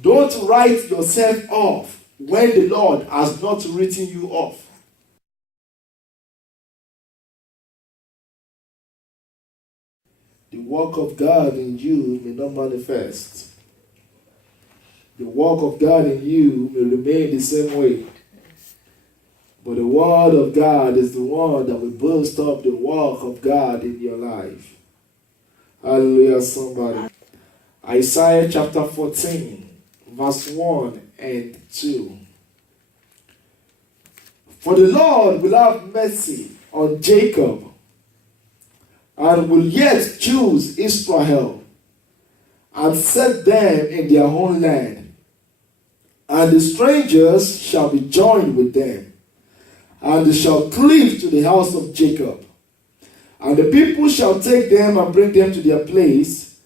Don't write yourself off when the Lord has not written you off. The work of God in you may not manifest. The work of God in you may remain the same way. But the word of God is the one that will boost up the work of God in your life. Hallelujah, somebody. Isaiah chapter 14, verse 1 and 2. For the Lord will have mercy on Jacob, and will yet choose Israel, and set them in their own land. And the strangers shall be joined with them, and they shall cleave to the house of Jacob. And the people shall take them and bring them to their place,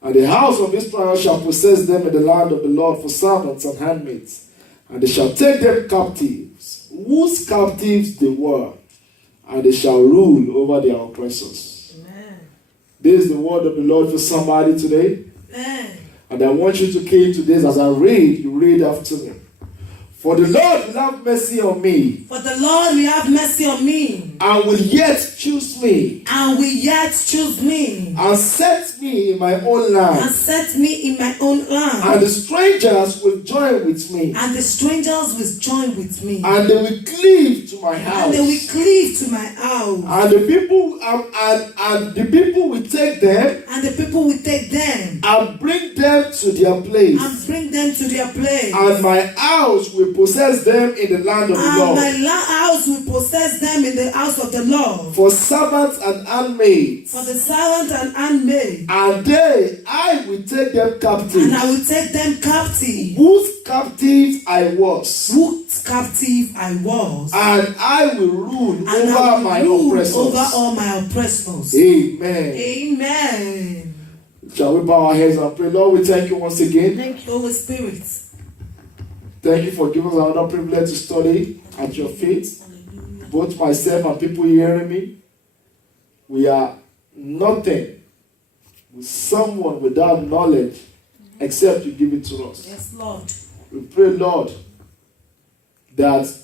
and the house of Israel shall possess them in the land of the Lord for servants and handmaids. And they shall take them captives, whose captives they were, and they shall rule over their oppressors. This is the word of the Lord for somebody today. Amen. And I want you to key to this as I read, you read after me. For the Lord will have mercy on me. For the Lord will have mercy on me. And will yet choose me. And will yet choose me. And set me in my own land. And set me in my own land. And the strangers will join with me. And the strangers will join with me. And they will cleave to my house. And they will cleave to my house. And the people and the people will take them. And the people will take them. And bring them to their place. And bring them to their place. And my house will possess them in the land of the Lord. And my house will possess them in the house of the Lord. For servants and handmaids. For the servant and handmaid. And I will take them captive. And I will take them captive. Whose captive I was. Whose captive I was. And I will rule over my oppressors. Over all my oppressors. Amen. Amen. Shall we bow our heads and pray? Lord, we thank you once again. Thank you, Holy Spirit. Thank you for giving us another privilege to study at your feet. Both myself and people hearing me, we are nothing with someone without knowledge except you give it to us. Yes, Lord. We pray, Lord, that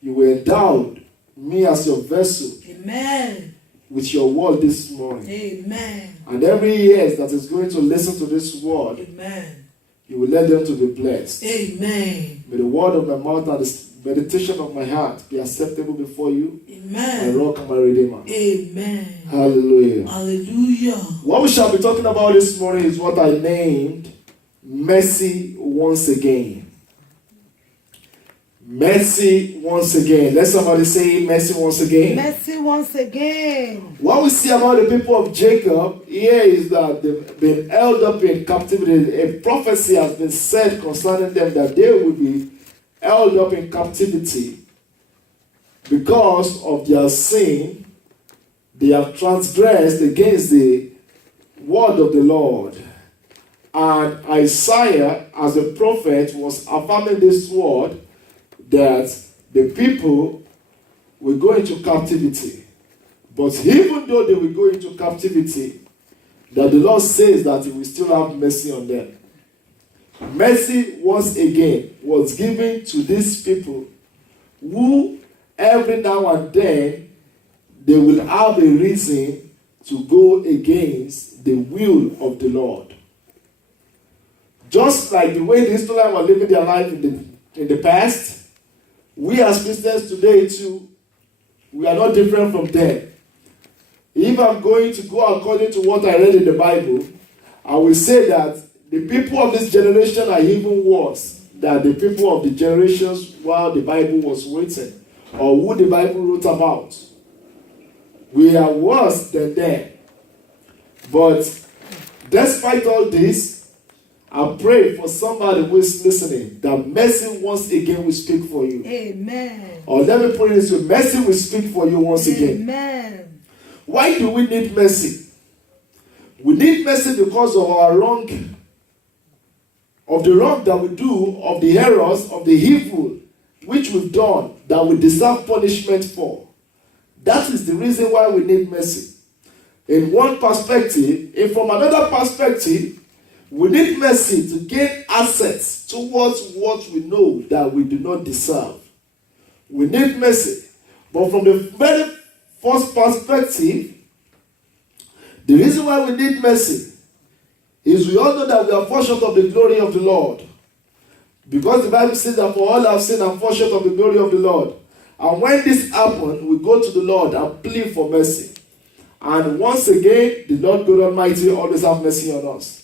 you will endow me as your vessel. Amen. With your word this morning. Amen. And every ear that is going to listen to this word, amen, you will let them to be blessed. Amen. May the word of my mouth and the meditation of my heart be acceptable before you. Amen. My rock and my redeemer. Amen. Hallelujah. Hallelujah. What we shall be talking about this morning is what I named Mercy Once Again. Mercy once again. Let somebody say mercy once again. Mercy once again. What we see about the people of Jacob here is that they've been held up in captivity. A prophecy has been said concerning them that they will be held up in captivity because of their sin. They have transgressed against the word of the Lord. And Isaiah, as a prophet, was affirming this word that the people will go into captivity. But even though they will go into captivity, that the Lord says that He will still have mercy on them. Mercy, once again, was given to these people who, every now and then, they will have a reason to go against the will of the Lord. Just like the way the Israelites were living their life in the past, we as Christians today too, we are not different from them. If I'm going to go according to what I read in the Bible, I will say that the people of this generation are even worse than the people of the generations while the Bible was written, or who the Bible wrote about. We are worse than them. But despite all this, I pray for somebody who is listening that mercy once again will speak for you. Amen. Or let me put it this way, mercy will speak for you once again. Amen. Why do we need mercy? We need mercy because of our wrong, of the wrong that we do, of the errors, of the evil which we've done that we deserve punishment for. That is the reason why we need mercy. In one perspective, and from another perspective, We need mercy to gain access towards what we know that we do not deserve. We need mercy. But from the very first perspective, the reason why we need mercy is we all know that we are fall short of the glory of the Lord. Because the Bible says that for all have sinned and fall short of the glory of the Lord. And when this happens, we go to the Lord and plead for mercy. And once again, the Lord God Almighty always have mercy on us.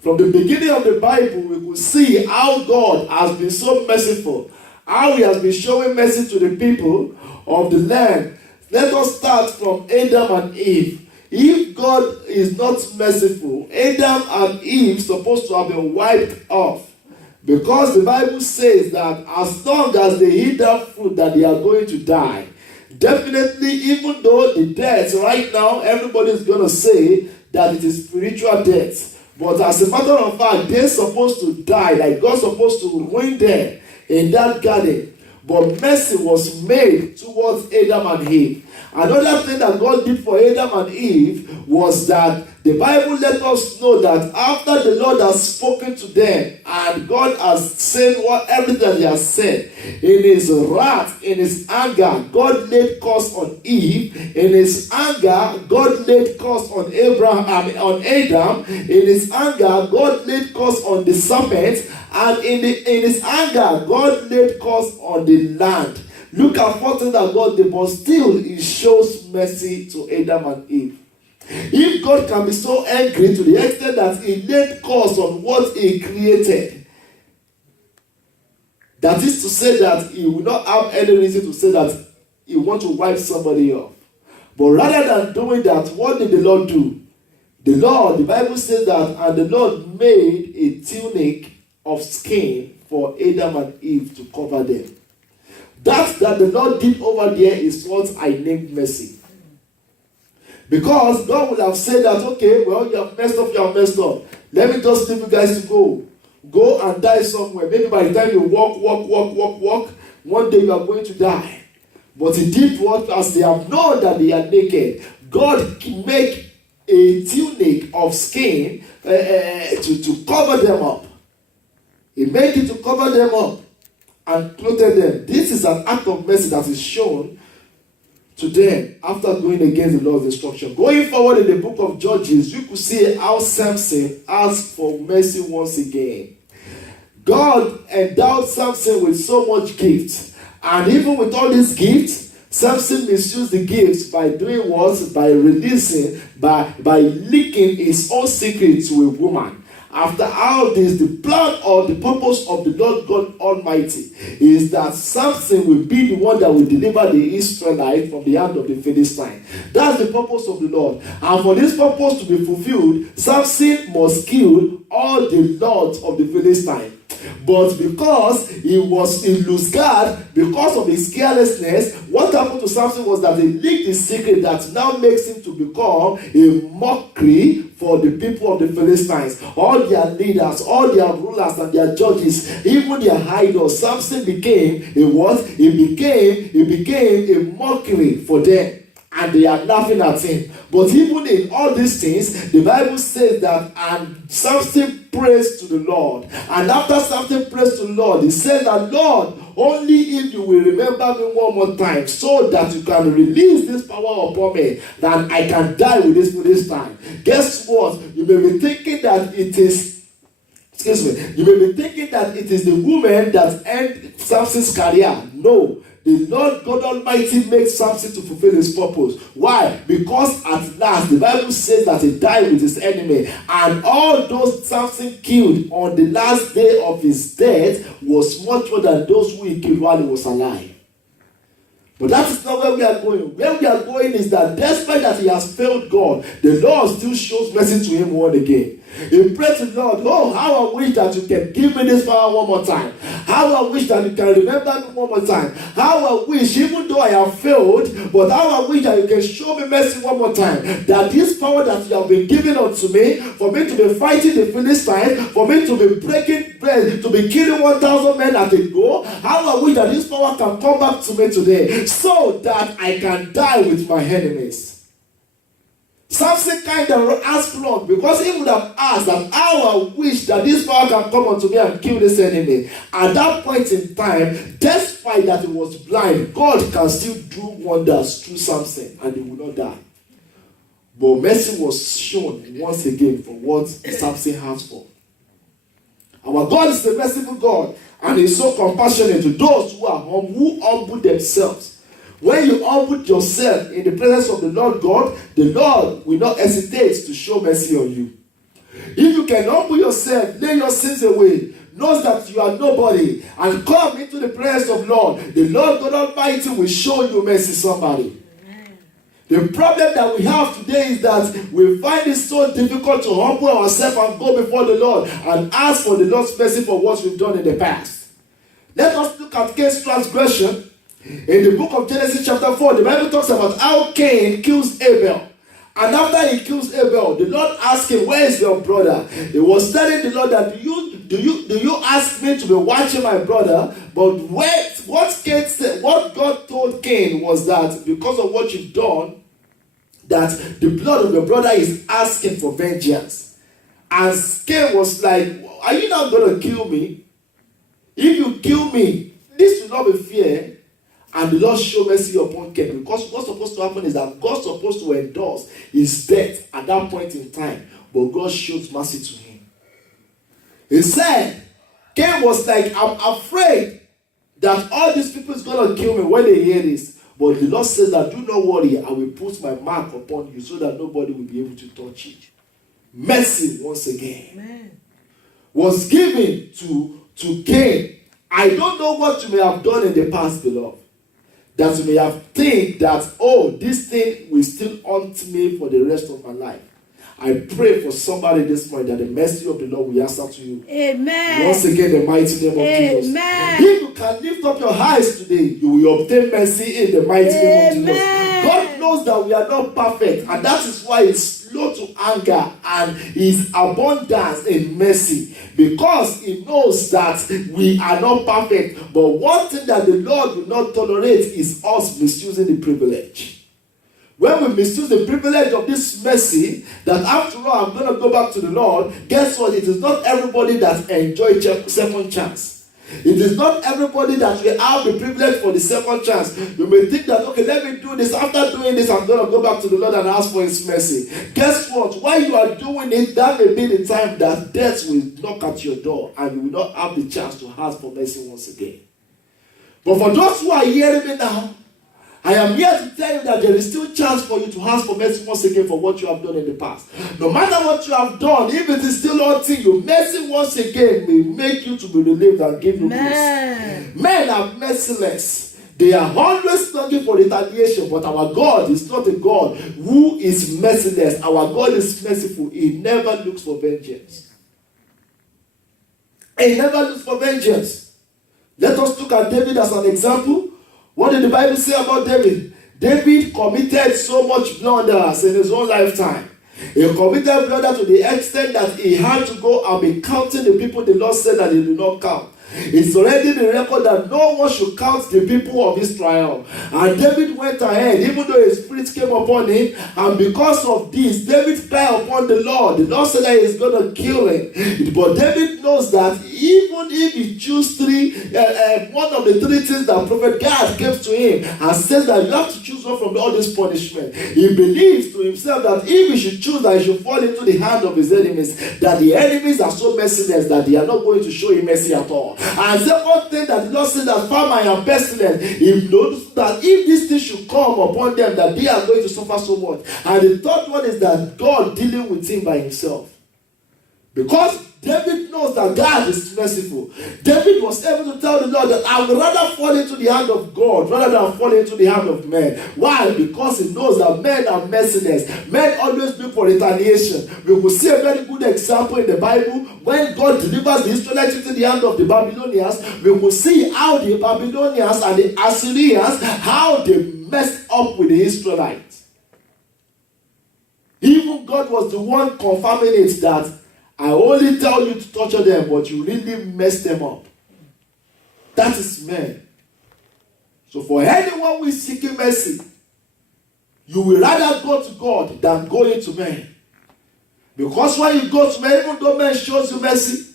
From the beginning of the Bible, we could see how God has been so merciful, how He has been showing mercy to the people of the land. Let us start from Adam and Eve. If God is not merciful, Adam and Eve supposed to have been wiped off. Because the Bible says that as long as they eat that fruit, that they are going to die. Definitely, even though the death right now, everybody is going to say that it is spiritual death. But as a matter of fact, they're supposed to die, like God's supposed to ruin them in that garden. But mercy was made towards Adam and Eve. Another thing that God did for Adam and Eve was that the Bible let us know that after the Lord has spoken to them and God has said everything He has said, in His wrath, in His anger, God laid curse on Eve. In His anger, God laid curse on Adam. In His anger, God laid curse on the serpent. And in His anger, God laid curse on the land. Look at what things that God did, but still He shows mercy to Adam and Eve. If God can be so angry to the extent that He laid curse on what He created, that is to say that He will not have any reason to say that He wants to wipe somebody off. But rather than doing that, what did the Lord do? The Bible says that, and the Lord made a tunic of skin for Adam and Eve to cover them. That the Lord did over there is what I named mercy. Because God would have said that, okay, well, you have messed up. Let me just leave you guys to go. Go and die somewhere. Maybe by the time you walk, one day you are going to die. But He did what? As they have known that they are naked, God can make a tunic of skin to cover them up. He made it to cover them up and clothed them. This is an act of mercy that is shown to them after going against the Lord's instruction. Going forward in the book of Judges, you could see how Samson asked for mercy once again. God endowed Samson with so much gifts. And even with all these gifts, Samson misused the gifts by doing what? By releasing, by leaking his own secret to a woman. After all this, the plan or the purpose of the Lord God Almighty is that Samson will be the one that will deliver the Israelites from the hand of the Philistine. That's the purpose of the Lord. And for this purpose to be fulfilled, Samson must kill all the lords of the Philistine. But because he was in loose guard, because of his carelessness, what happened to Samson was that he leaked the secret that now makes him to become a mockery for the people of the Philistines. All their leaders, all their rulers and their judges, even their idols. Samson became a what? He became a mockery for them. And they are laughing at him. But even in all these things, the Bible says that, and Samson prays to the Lord. And after Samson prays to the Lord, he said that, Lord, only if you will remember me one more time, so that you can release this power upon me, that I can die with this time. Guess what? You may be thinking that it is You may be thinking that it is the woman that ended Samson's career. No. The Lord God Almighty makes Samson to fulfill his purpose. Why? Because at last, the Bible says that he died with his enemy. And all those Samson killed on the last day of his death was much more than those who he killed while he was alive. But that is not where we are going. Where we are going is that despite that he has failed God, the Lord still shows mercy to him once again. He prayed to the Lord, oh, how I wish that you can give me this power one more time. How I wish that you can remember me one more time. How I wish, even though I have failed, but how I wish that you can show me mercy one more time. That this power that you have been given unto me, for me to be fighting the Philistines, for me to be breaking bread, to be killing 1,000 men at a go, how I wish that this power can come back to me today, so that I can die with my enemies. Samson kind of asked Lord, because he would have asked that how I wish that this power can come unto me and kill this enemy. At that point in time, despite that he was blind, God can still do wonders through Samson and he will not die. But mercy was shown once again for what Samson has for. Our God is a merciful God, and He is so compassionate to those who are who humble themselves. When you humble yourself in the presence of the Lord God, the Lord will not hesitate to show mercy on you. If you can humble yourself, lay your sins away, knows that you are nobody, and come into the presence of the Lord God Almighty will show you mercy, somebody. The problem that we have today is that we find it so difficult to humble ourselves and go before the Lord and ask for the Lord's mercy for what we've done in the past. Let us look at Cain's transgression. In the book of Genesis chapter 4, the Bible talks about how Cain kills Abel. And after he kills Abel, the Lord asked him, where is your brother? He was telling the Lord that, do you ask me to be watching my brother? But what Cain said, what God told Cain was that because of what you've done, that the blood of your brother is asking for vengeance. And Cain was like, are you not going to kill me? If you kill me, this will not be fair. And the Lord showed mercy upon Cain. Because what's supposed to happen is that God's supposed to endorse his death at that point in time. But God showed mercy to him. He said, Cain was like, I'm afraid that all these people is going to kill me when they hear this. But the Lord says that do not worry, I will put my mark upon you so that nobody will be able to touch it. Mercy, once again, Amen, was given to Cain. I don't know what you may have done in the past, beloved, that you may have think that, oh, this thing will still haunt me for the rest of my life. I pray for somebody this morning that the mercy of the Lord will answer to you. Amen. Once again, the mighty name of Jesus. If you can lift up your eyes today, you will obtain mercy in the mighty name of Jesus. God knows that we are not perfect, and that is why He's slow to anger and His abundance in mercy, because He knows that we are not perfect. But one thing that the Lord will not tolerate is us misusing the privilege. When we misuse the privilege of this mercy, that after all, I'm going to go back to the Lord, guess what? It is not everybody that enjoys second chance. It is not everybody that will have the privilege for the second chance. You may think that, okay, let me do this. After doing this, I'm going to go back to the Lord and ask for His mercy. Guess what? While you are doing it, that may be the time that death will knock at your door and you will not have the chance to ask for mercy once again. But for those who are hearing me now, I am here to tell you that there is still chance for you to ask for mercy once again for what you have done in the past. No matter what you have done, if it is still haunting you, mercy once again may make you to be relieved and give you peace. Men are merciless. They are always looking for retaliation, but our God is not a God who is merciless. Our God is merciful. He never looks for vengeance. He never looks for vengeance. Let us look at David as an example. What did the Bible say about David? David committed so much blunders in his own lifetime. He committed blunder to the extent that he had to go and be counting the people the Lord said that he did not count. It's already the record that no one should count the people of Israel. And David went ahead, even though his spirit came upon him, and because of this, David cried upon the Lord. The Lord said that he's going to kill him. But David knows that even if he chooses one of the three things that Prophet Gad gave to him, and says that you have to choose one from all this punishment, he believes to himself that if he should choose that he should fall into the hand of his enemies, that the enemies are so merciless that they are not going to show him mercy at all. And second thing that the Lord said that famine and pestilence, he knows that if this thing should come upon them, that they are going to suffer so much. And the third one is that God dealing with him by himself. Because David knows that God is merciful. David was able to tell the Lord that I would rather fall into the hand of God rather than fall into the hand of men. Why? Because he knows that men are merciless. Men always look for retaliation. We will see a very good example in the Bible when God delivers the Israelites into the hand of the Babylonians. We will see how the Babylonians and the Assyrians, how they messed up with the Israelites. Even God was the one confirming it that I only tell you to torture them, but you really mess them up. That is men. So for anyone who is seeking mercy, You will rather go to God than go into men. Because when you go to men, even though men shows you mercy,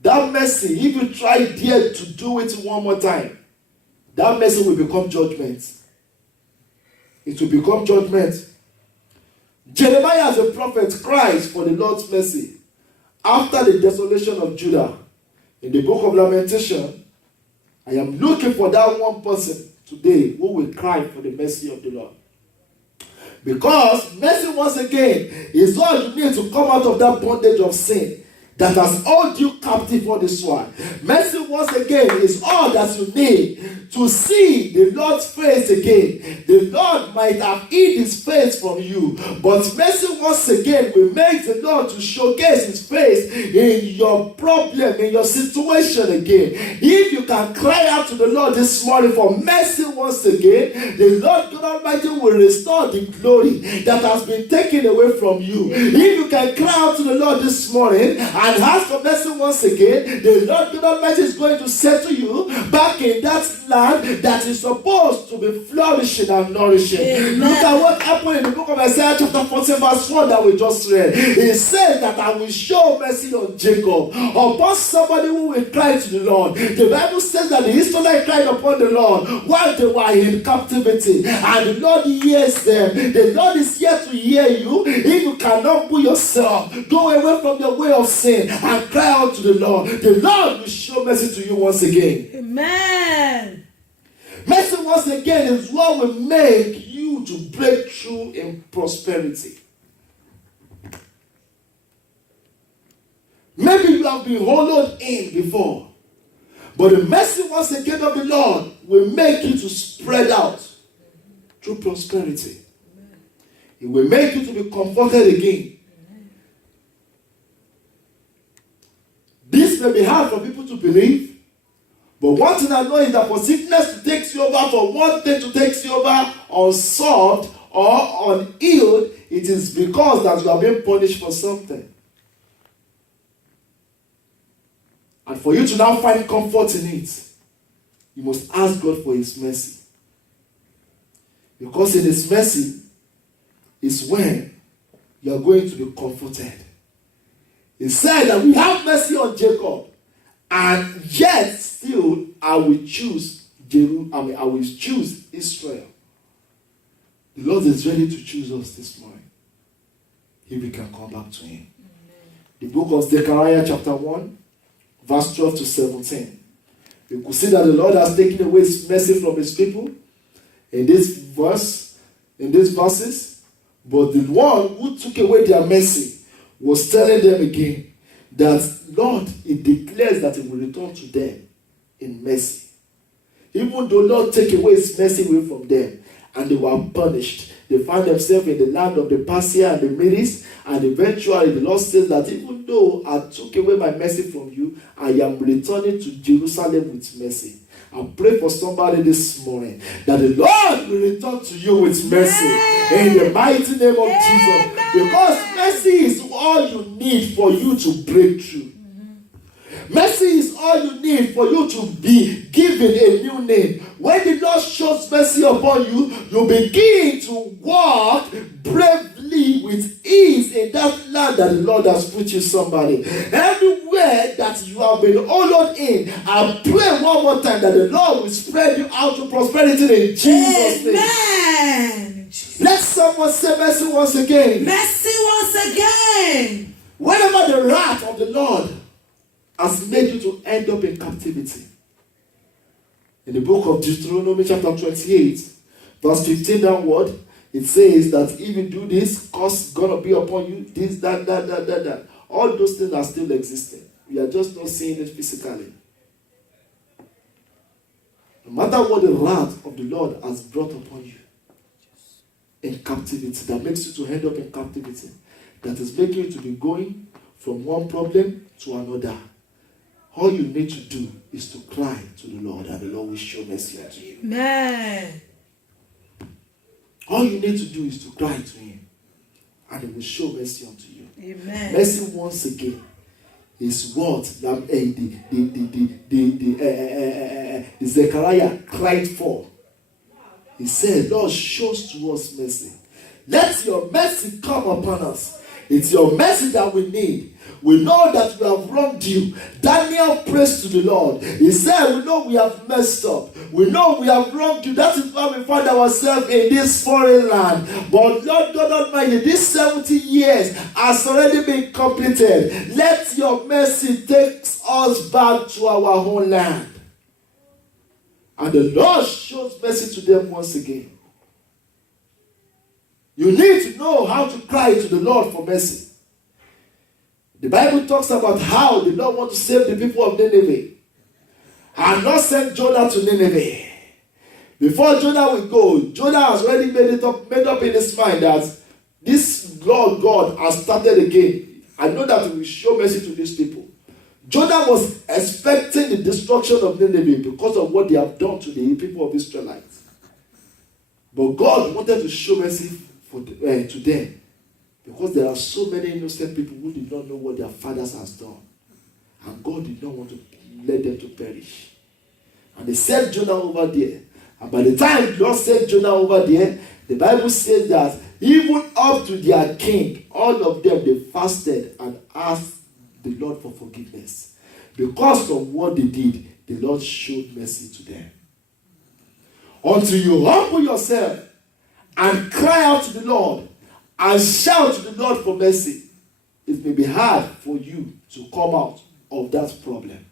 that mercy, if you try dare to do it one more time, that mercy will become judgment. It will become judgment. Jeremiah as a prophet cries for the Lord's mercy after the desolation of Judah. In the book of Lamentation, I am looking for that one person today who will cry for the mercy of the Lord. Because mercy, once again, is all you need to come out of that bondage of sin that has held you captive for this one. Mercy, once again, is all that you need to see the Lord's face again. The Lord might have hid his face from you, but mercy, once again, will make the Lord to showcase his face in your problem, in your situation again. If you can cry out to the Lord this morning for mercy once again, the Lord God Almighty will restore the glory that has been taken away from you. If you can cry out to the Lord this morning and ask for mercy once again, the Lord God Almighty is going to settle you back in that land that is supposed to be flourishing and nourishing. Amen. Look at what happened in the book of Isaiah chapter 14 verse 1 that we just read. It says that I will show mercy on Jacob, upon somebody who will cry to the Lord. The Bible says that the Israelites cried upon the Lord while they were in captivity, and the Lord hears them. The Lord is here to hear you. If you cannot put yourself, go away from your way of sin and cry out to the Lord. The Lord will show mercy to you once again. Amen. Mercy once again is what will make you to break through in prosperity. Maybe you have been hollowed in before, but the mercy once again of the Lord will make you to spread out through prosperity. It will make you to be comforted again. This may be hard for people to believe, but one thing I know is that for sickness to take you over, for one thing to take you over unsolved or unhealed, it is because that you are being punished for something. And for you to now find comfort in it, you must ask God for his mercy. Because in his mercy is when you are going to be comforted. He said that we have mercy on Jacob, and yet still I will choose Israel. The Lord is ready to choose us this morning, if we can come back to him. Amen. The book of Zechariah chapter 1, verse 12 to 17. You could see that the Lord has taken away his mercy from his people in this verses, but the one who took away their mercy was telling them again that, Lord, it declares that it will return to them in mercy. Even though Lord take away his mercy away from them and they were punished, they found themselves in the land of the Persia and the Medes, and eventually the Lord says that even though I took away my mercy from you, I am returning to Jerusalem with mercy. I pray for somebody this morning that the Lord will return to you with mercy. In the mighty name of Jesus. Because mercy is all you need for you to break through. Mercy is all you need for you to be given a new name. When the Lord shows mercy upon you, you begin to walk bravely with ease in that land that the Lord has put you, somebody. Everywhere that you have been hollowed in, I pray one more time that the Lord will spread you out to prosperity in Jesus' name. Amen. Let someone say mercy once again. Mercy once again. Whenever the wrath of the Lord has made you to end up in captivity. In the book of Deuteronomy chapter 28, verse 15 downward, it says that if you do this, curse is going to be upon you, this, that. All those things are still existing. We are just not seeing it physically. No matter what the wrath of the Lord has brought upon you in captivity, that makes you to end up in captivity, that is making you to be going from one problem to another, all you need to do is to cry to the Lord, and the Lord will show mercy unto you. Amen. All you need to do is to cry to him, and he will show mercy unto you. Amen. Mercy once again is what the Zechariah cried for. He said, Lord, show to us mercy. Let your mercy come upon us. It's your mercy that we need. We know that we have wronged you. Daniel prays to the Lord. He said, we know we have messed up. We know we have wronged you. That is why we find ourselves in this foreign land. But Lord God Almighty, these 70 years has already been completed. Let your mercy take us back to our own land. And the Lord shows mercy to them once again. You need to know how to cry to the Lord for mercy. The Bible talks about how the Lord wants to save the people of Nineveh and not send Jonah to Nineveh. Before Jonah will go, Jonah has already made up in his mind that this Lord God has started again. I know that he will show mercy to these people. Jonah was expecting the destruction of Nineveh because of what they have done to the people of Israelites. But God wanted to show mercy to them because there are so many innocent people who did not know what their fathers has done. And God did not want to let them to perish. And they sent Jonah over there. And by the time God sent Jonah over there, the Bible says that even up to their king, all of them, they fasted and asked the Lord for forgiveness. Because of what they did, the Lord showed mercy to them. Until you humble yourself and cry out to the Lord and shout to the Lord for mercy, it may be hard for you to come out of that problem.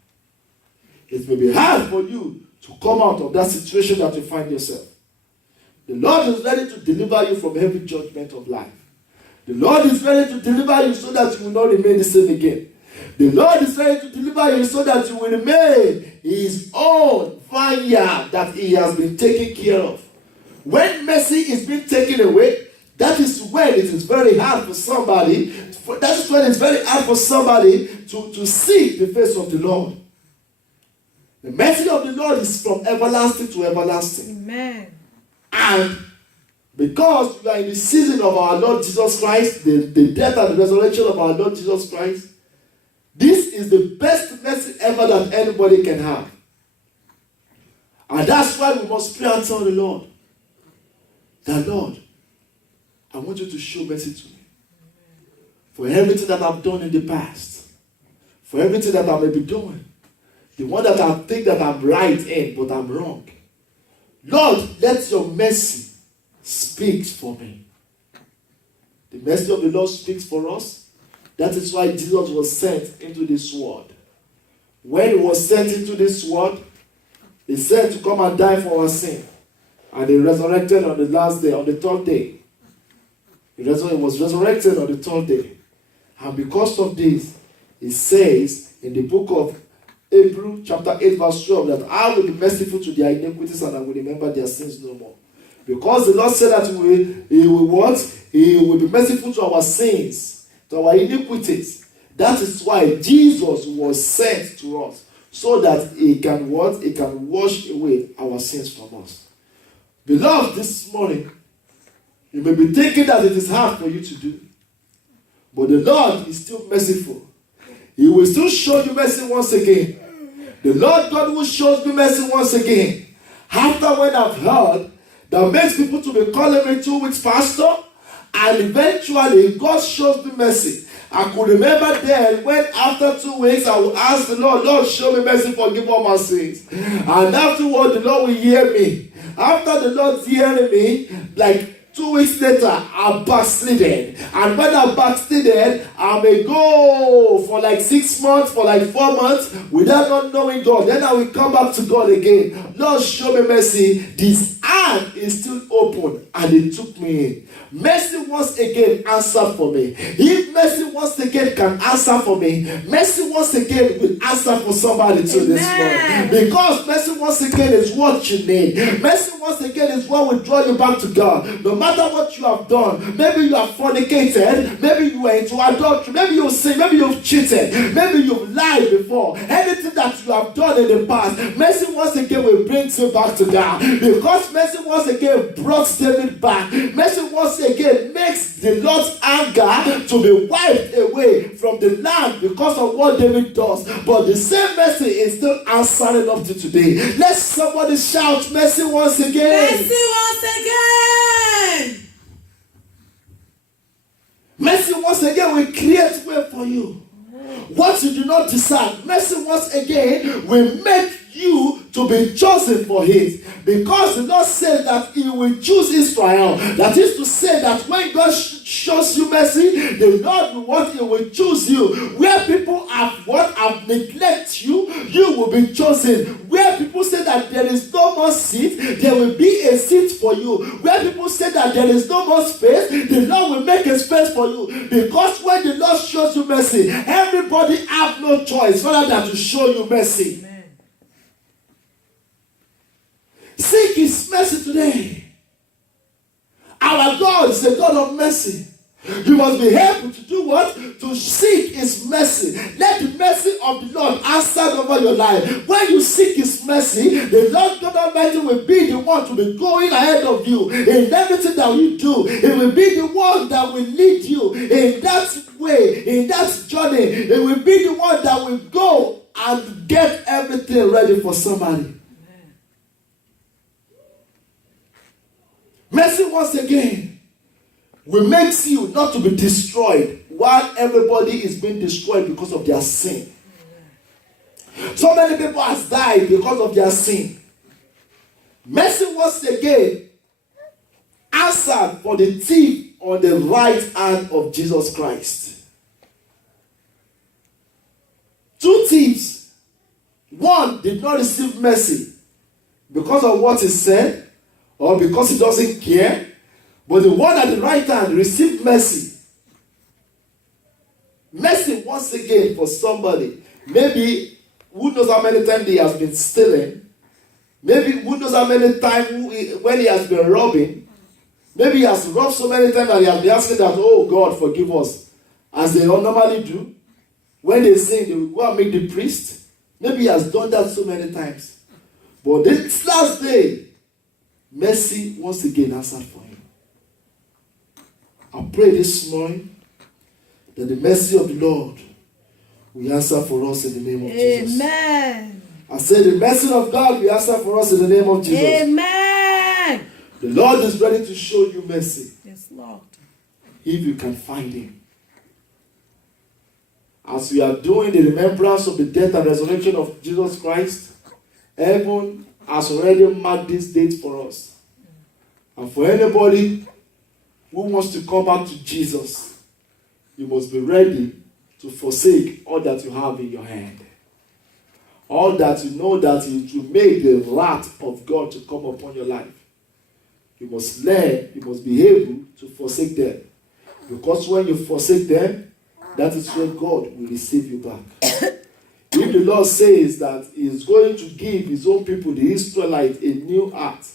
It may be hard for you to come out of that situation that you find yourself. The Lord is ready to deliver you from every judgment of life. The Lord is ready to deliver you so that you will not remain the same again. The Lord is ready to deliver you so that you will remain His own vineyard that He has been taking care of. When mercy is being taken away, that is when it is very hard for somebody, that is when it's very hard for somebody to seek the face of the Lord. The mercy of the Lord is from everlasting to everlasting. Amen. And because we are in the season of our Lord Jesus Christ, the death and the resurrection of our Lord Jesus Christ, this is the best mercy ever that anybody can have. And that's why we must pray and tell the Lord, that Lord, I want you to show mercy to me. For everything that I've done in the past. For everything that I may be doing. The one that I think that I'm right in, but I'm wrong. Lord, let your mercy speak for me. The mercy of the Lord speaks for us. That is why Jesus was sent into this world. When he was sent into this world, he said to come and die for our sin. And he resurrected on the last day, on the third day. He was resurrected on the third day. And because of this, it says in the book of Hebrews chapter 8 verse 12 that I will be merciful to their iniquities and I will remember their sins no more. Because the Lord said that He will what? He will be merciful to our sins, to our iniquities. That is why Jesus was sent to us. So that He can what? He can wash away our sins from us. Beloved, this morning, you may be thinking that it is hard for you to do. But the Lord is still merciful. He will still show you mercy once again. The Lord God will show me mercy once again. After when I've heard that makes people to be calling me 2 weeks pastor, and eventually God shows me mercy. I could remember then when after 2 weeks I will ask the Lord, Lord, show me mercy, forgive all my sins. And afterward the Lord will hear me. After the Lord's hearing me, like 2 weeks later, I backslidden. And when I backslidden, I may go for like 6 months, for like 4 months, without not knowing God. Then I will come back to God again. Lord, show me mercy. This hand is still open, and it took me in. Mercy once again answered for me. If mercy once again can answer for me, mercy once again will answer for somebody too this morning. Because mercy once again is what you need. Mercy once again is what will draw you back to God. No matter what you have done, maybe you have fornicated, maybe you were into adultery, maybe you've sinned, maybe you've cheated, maybe you've lied before. Anything that that you have done in the past, mercy once again will bring you back to that. Because mercy once again brought David back. Mercy once again makes the Lord's anger to be wiped away from the land because of what David does. But the same mercy is still answering up to today. Let somebody shout mercy once again. Mercy once again. Mercy once again will create way for you. What you do not deserve, mercy once again will make you to be chosen for it. Because the Lord said that He will choose Israel. That is to say that when God shows you mercy, the Lord will want He will choose you. Where people have neglected you, you will be chosen. Where people say that there is no more seat, there will be a seat for you. Where people say that there is no more space, the Lord will make a space for you. Because when the Lord shows you mercy, everybody have no choice rather than to show you mercy. Amen. Seek His mercy today. Our God is a God of mercy. You must be able to do what? To seek His mercy. Let the mercy of the Lord answer over your life. When you seek His mercy, the Lord God Almighty will be the one to be going ahead of you in everything that you do. He will be the one that will lead you in that way, in that journey. It will be the one that will go and get everything ready for somebody. Mercy once again will make you not to be destroyed while everybody is being destroyed because of their sin. So many people have died because of their sin. Mercy once again answered for the thief on the right hand of Jesus Christ. Two thieves. One did not receive mercy because of what he said, or because he doesn't care. But the one at the right hand received mercy. Mercy once again for somebody. Maybe who knows how many times he has been stealing. Maybe who knows how many times when he has been robbing. Maybe he has robbed so many times that he has been asking that, oh God, forgive us. As they normally do. When they sing, they will go and meet the priest. Maybe he has done that so many times. But this last day, mercy once again answered for him. I pray this morning that the mercy of the Lord will answer for us in the name of Jesus. Amen. I say the mercy of God will answer for us in the name of Jesus. Amen. The Lord is ready to show you mercy. Yes, Lord. If you can find Him. As we are doing the remembrance of the death and resurrection of Jesus Christ, heaven has already marked this date for us. And for anybody who wants to come back to Jesus, you must be ready to forsake all that you have in your hand. All that you know that it will make the wrath of God to come upon your life. You must learn, you must be able to forsake them. Because when you forsake them, that is when God will receive you back. If the Lord says that He is going to give His own people, the Israelites, a new heart,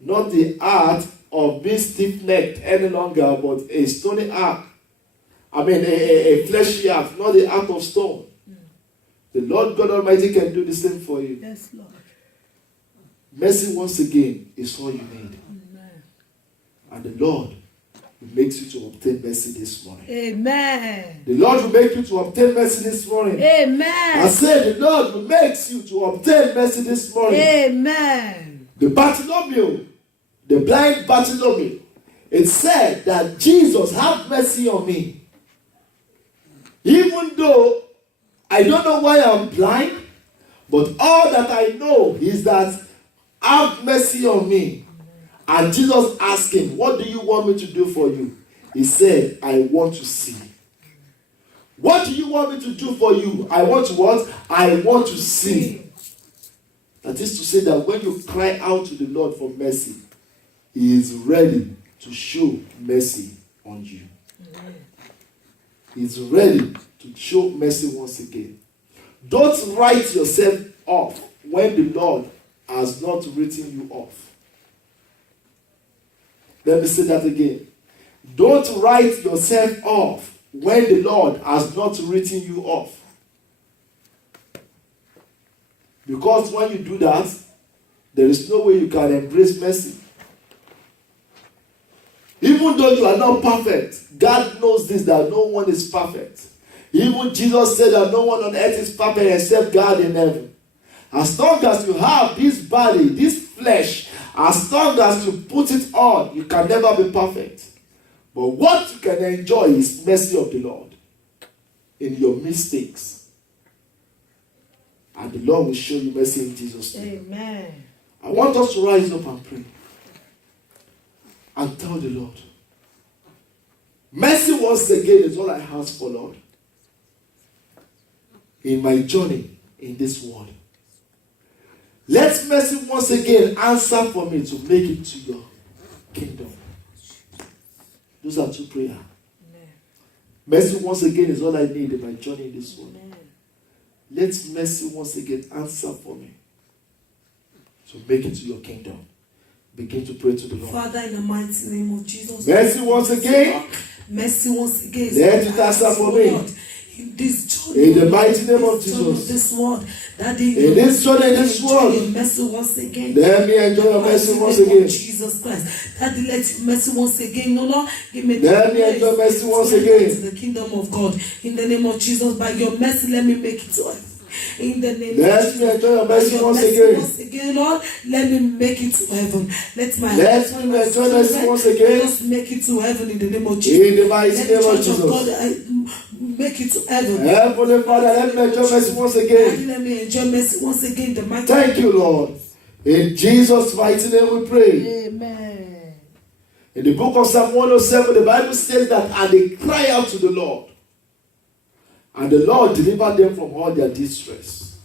not the heart of being stiff-necked any longer, but a stony heart. I mean, a fleshy heart, not the heart of stone. The Lord God Almighty can do the same for you. Yes, Lord. Mercy once again is all you need. Amen. And the Lord will make you to obtain mercy this morning. Amen. The Lord will make you to obtain mercy this morning. Amen. I said the Lord will make you to obtain mercy this morning. Amen. The Bartholomew, the blind Bartholomew, it said that Jesus, have mercy on me. Even though I don't know why I'm blind, but all that I know is that have mercy on me. And Jesus asked him, what do you want me to do for you? He said, I want to see. What do you want me to do for you? I want to what? I want to see. That is to say that when you cry out to the Lord for mercy, He is ready to show mercy on you. He is ready to show mercy once again. Don't write yourself off when the Lord has not written you off. Let me say that again. Don't write yourself off when the Lord has not written you off. Because when you do that, there is no way you can embrace mercy. Even though you are not perfect, God knows this, that no one is perfect. Even Jesus said that no one on earth is perfect except God in heaven. As long as you have this body, this flesh, as long as you put it on, you can never be perfect. But what you can enjoy is mercy of the Lord in your mistakes. And the Lord will show you mercy in Jesus' name. Amen. I want us to rise up and pray. And tell the Lord, mercy once again is all I ask for, Lord. In my journey in this world. Let mercy once again answer for me to make it to your kingdom. Those are two prayers. Mercy once again is all I need in my journey in this world. Amen. Let mercy once again answer for me to make it to your kingdom. Begin to pray to the Lord. Father, in the mighty name of Jesus. Mercy once again. Mercy once again. Let it answer for me. In this journey, in the mighty name of Jesus. This world, in this journey, in this world, mercy once again. Let me enjoy your mercy once again. Jesus Christ, Daddy, let your mercy once again. No, Lord, give me. Let me enjoy mercy once again. To the kingdom of God, in the name of Jesus, by your mercy, let me make it to earth. In the name let of Jesus, me enjoy your mercy once mercy again. Once again, Lord, let me make it to heaven. Let me enjoy mercy once again. Just make it to heaven in the name of Jesus. In the mighty name of Jesus. God, make it to heaven. Heavenly Father, let me enjoy mercy once again. Let me enjoy mercy once again. The mighty Thank you, Lord. In Jesus' mighty name we pray. Amen. In the book of Psalm 107, the Bible says that, and they cry out to the Lord. And the Lord delivered them from all their distress.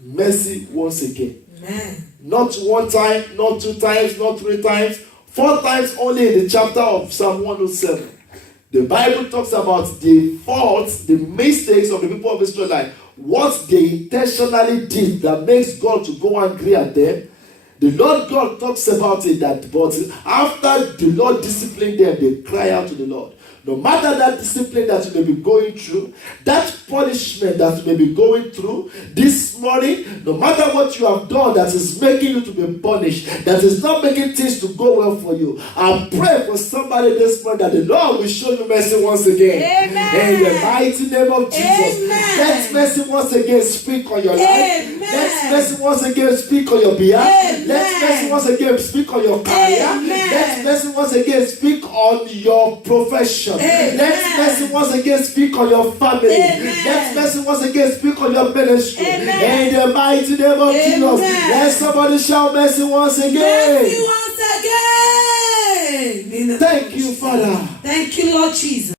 Mercy once again. Amen. Not one time, not 2 times, not 3 times, 4 times only in the chapter of Psalm 107. The Bible talks about the faults, the mistakes of the people of Israel, like what they intentionally did that makes God to go angry at them. The Lord God talks about it, that but after the Lord disciplined them, they cry out to the Lord. No matter that discipline that you may be going through, that punishment that you may be going through this morning, no matter what you have done that is making you to be punished, that is not making things to go well for you, I pray for somebody this morning that the Lord will show you mercy once again. Amen. In the mighty name of Jesus. Amen. Let mercy once again speak on your life. Amen. Let mercy once again speak on your behalf. Amen. Let mercy once again speak on your career. Amen. Let mercy once again speak on your profession. Amen. Let mercy once again speak on your family. Amen. Let mercy once again speak on your ministry. Amen. In the mighty name of Amen. Jesus. Let somebody shout mercy once again. Mercy once again. Thank you, Father. Thank you, Lord Jesus.